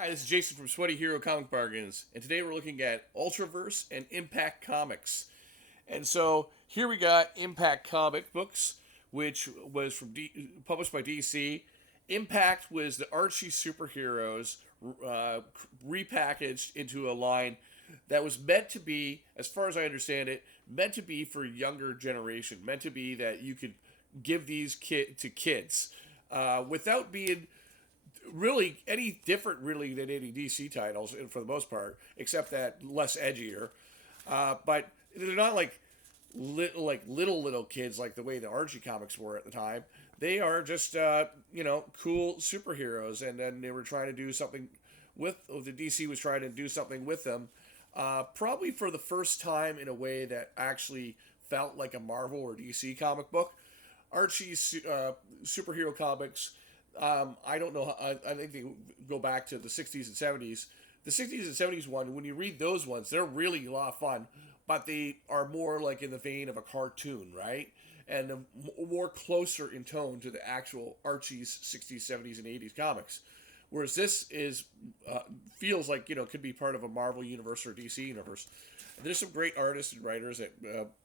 Hi, this is Jason from Sweaty Hero Comic Bargains, and today we're looking at Ultraverse and Impact Comics. And so here we got Impact Comic Books, which was published by DC. Impact was the Archie superheroes uh, repackaged into a line that was meant to be, as far as I understand it, meant to be for younger generation, meant to be that you could give these to kids without being really any different really than any DC titles for the most part, except that less edgier. But they're not like little kids like the way the Archie comics were at the time. They are just cool superheroes, and then they were trying to do something with the DC was trying to do something with them, probably for the first time in a way that actually felt like a Marvel or DC comic book. Archie's superhero comics, I don't know. I think they go back to the 60s and 70s. The 60s and 70s one, when you read those ones, they're really a lot of fun, but they are more like in the vein of a cartoon, right? And more closer in tone to the actual Archie's 60s, 70s, and 80s comics. Whereas this is feels like could be part of a Marvel universe or DC universe. There's some great artists and writers that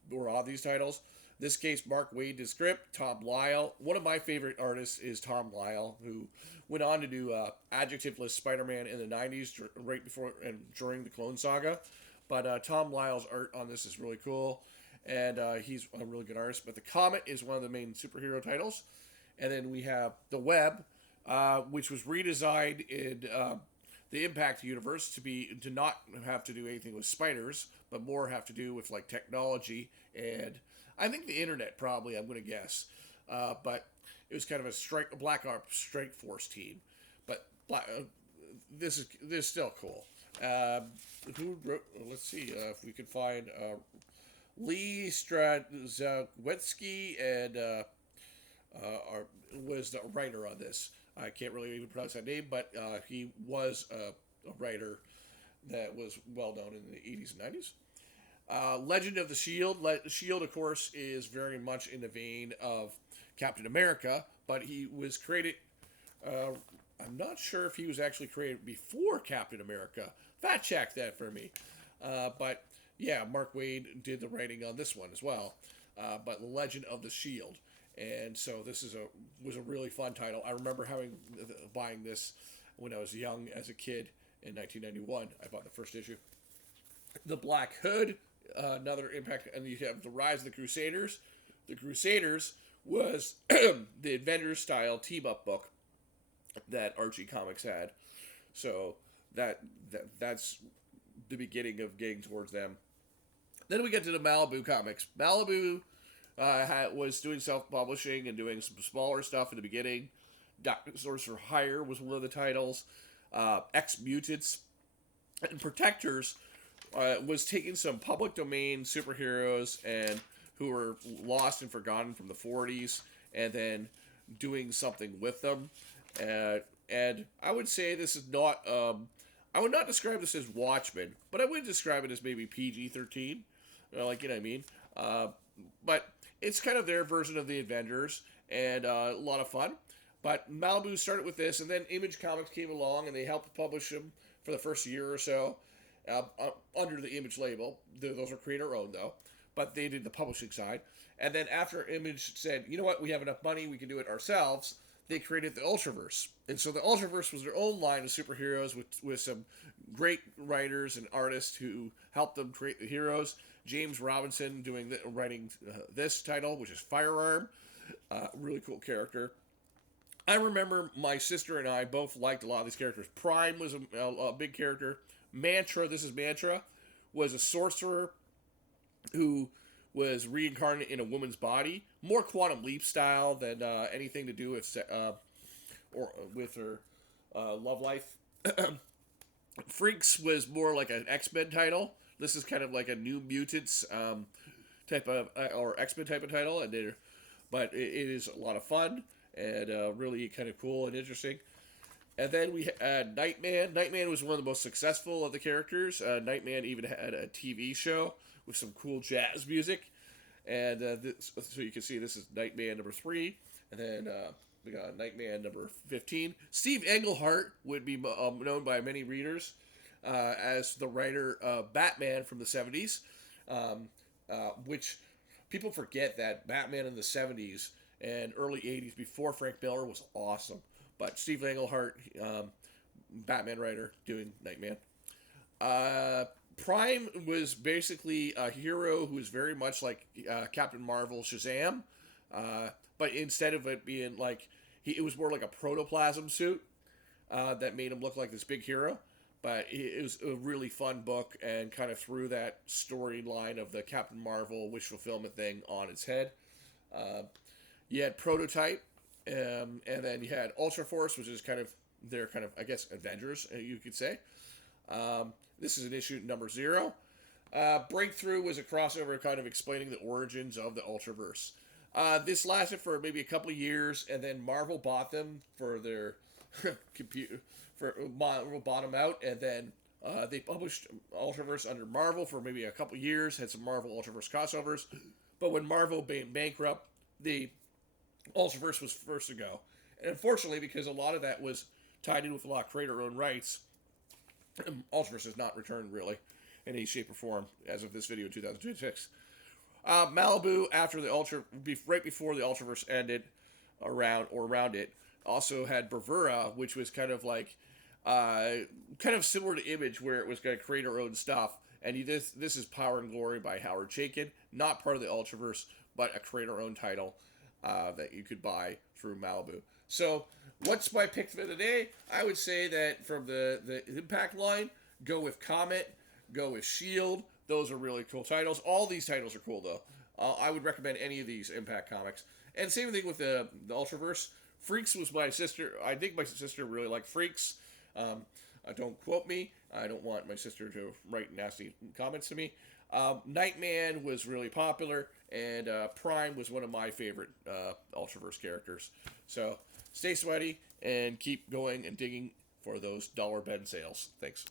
were on these titles. In this case, Mark Waid did script. Tom Lyle. One of my favorite artists is Tom Lyle, who went on to do adjectiveless Spider-Man in the '90s, right before and during the Clone Saga. But Tom Lyle's art on this is really cool, and he's a really good artist. But the Comet is one of the main superhero titles, and then we have the Web, which was redesigned in the Impact universe to not have to do anything with spiders, but more have to do with like technology and I think the internet probably. I'm going to guess, but it was kind of a Black Ops Strike Force team. But this is still cool. Who wrote? Let's see if we can find Lee Strazewski and was the writer on this. I can't really even pronounce that name, but he was a writer that was well known in the 80s and 90s. Legend of the Shield. Shield, of course, is very much in the vein of Captain America, but he was created. I'm not sure if he was actually created before Captain America. Fact check that for me. But yeah, Mark Waid did the writing on this one as well. But Legend of the Shield, and so this was a really fun title. I remember buying this when I was young as a kid in 1991. I bought the first issue. The Black Hood, another Impact, and you have the Rise of the Crusaders. The Crusaders was the Avengers style team up book that Archie Comics had, so that's the beginning of getting towards them. Then we get to the Malibu comics. Malibu was doing self publishing and doing some smaller stuff in the beginning. Dinosaurs for Hire was one of the titles. Ex Mutants and Protectors was taking some public domain superheroes and who were lost and forgotten from the 40s and then doing something with them. And I would say this is not. I would not describe this as Watchmen, but I would describe it as maybe PG-13. Like, you know what I mean? But it's kind of their version of the Avengers and a lot of fun. But Malibu started with this, and then Image Comics came along and they helped publish them for the first year or so under the Image label. Those are creator owned though, but they did the publishing side. And then after Image said, you know what, we have enough money, we can do it ourselves, they created the Ultraverse. And so the Ultraverse was their own line of superheroes with some great writers and artists who helped them create the heroes. James Robinson writing this title, which is Firearm. Really cool character. I remember my sister and I both liked a lot of these characters. Prime was a big character. Mantra, this is Mantra, was a sorcerer who was reincarnated in a woman's body, more Quantum Leap style than anything to do with or with her love life. Freaks was more like an X-Men title. This is kind of like a New Mutants type of or X-Men type of title, but it is a lot of fun and really kind of cool and interesting. And then we had Nightman. Nightman was one of the most successful of the characters. Nightman even had a TV show with some cool jazz music. And so you can see this is Nightman number 3. And then Nightman number 15. Steve Englehart would be known by many readers as the writer of Batman from the 70s, which people forget that Batman in the 70s and early 80s before Frank Miller was awesome. But Steve Englehart, Batman writer, doing Nightman. Prime was basically a hero who was very much like Captain Marvel, Shazam, but instead of it being like it was more like a protoplasm suit that made him look like this big hero. But it was a really fun book and kind of threw that storyline of the Captain Marvel wish fulfillment thing on its head. You had Prototype, and then you had Ultra Force, which is kind of their kind of, I guess, Avengers, you could say. This is an issue number 0. Breakthrough was a crossover kind of explaining the origins of the Ultraverse. This lasted for maybe a couple of years, and then Marvel bought them for their computer. Marvel bought them out, and then they published Ultraverse under Marvel for maybe a couple of years, had some Marvel Ultraverse crossovers. But when Marvel went bankrupt, the Ultraverse was first to go. And unfortunately, because a lot of that was tied in with a lot of creator-owned rights, Ultraverse has not returned really in any shape or form as of this video in 2026. Malibu, after the right before the Ultraverse ended, around it, also had Bravura, which was kind of like kind of similar to Image, where it was going to create our own stuff. And this is Power and Glory by Howard Chaykin, not part of the Ultraverse, but a create our own title that you could buy through Malibu. So, what's my pick for the day? I would say that from the Impact line, go with Comet, go with Shield. Those are really cool titles. All these titles are cool, though. I would recommend any of these Impact comics. And same thing with the Ultraverse. Freaks was my sister. I think my sister really liked Freaks. Don't quote me. I don't want my sister to write nasty comments to me. Nightman was really popular, and Prime was one of my favorite Ultraverse characters. So stay sweaty and keep going and digging for those dollar Ben sales. Thanks.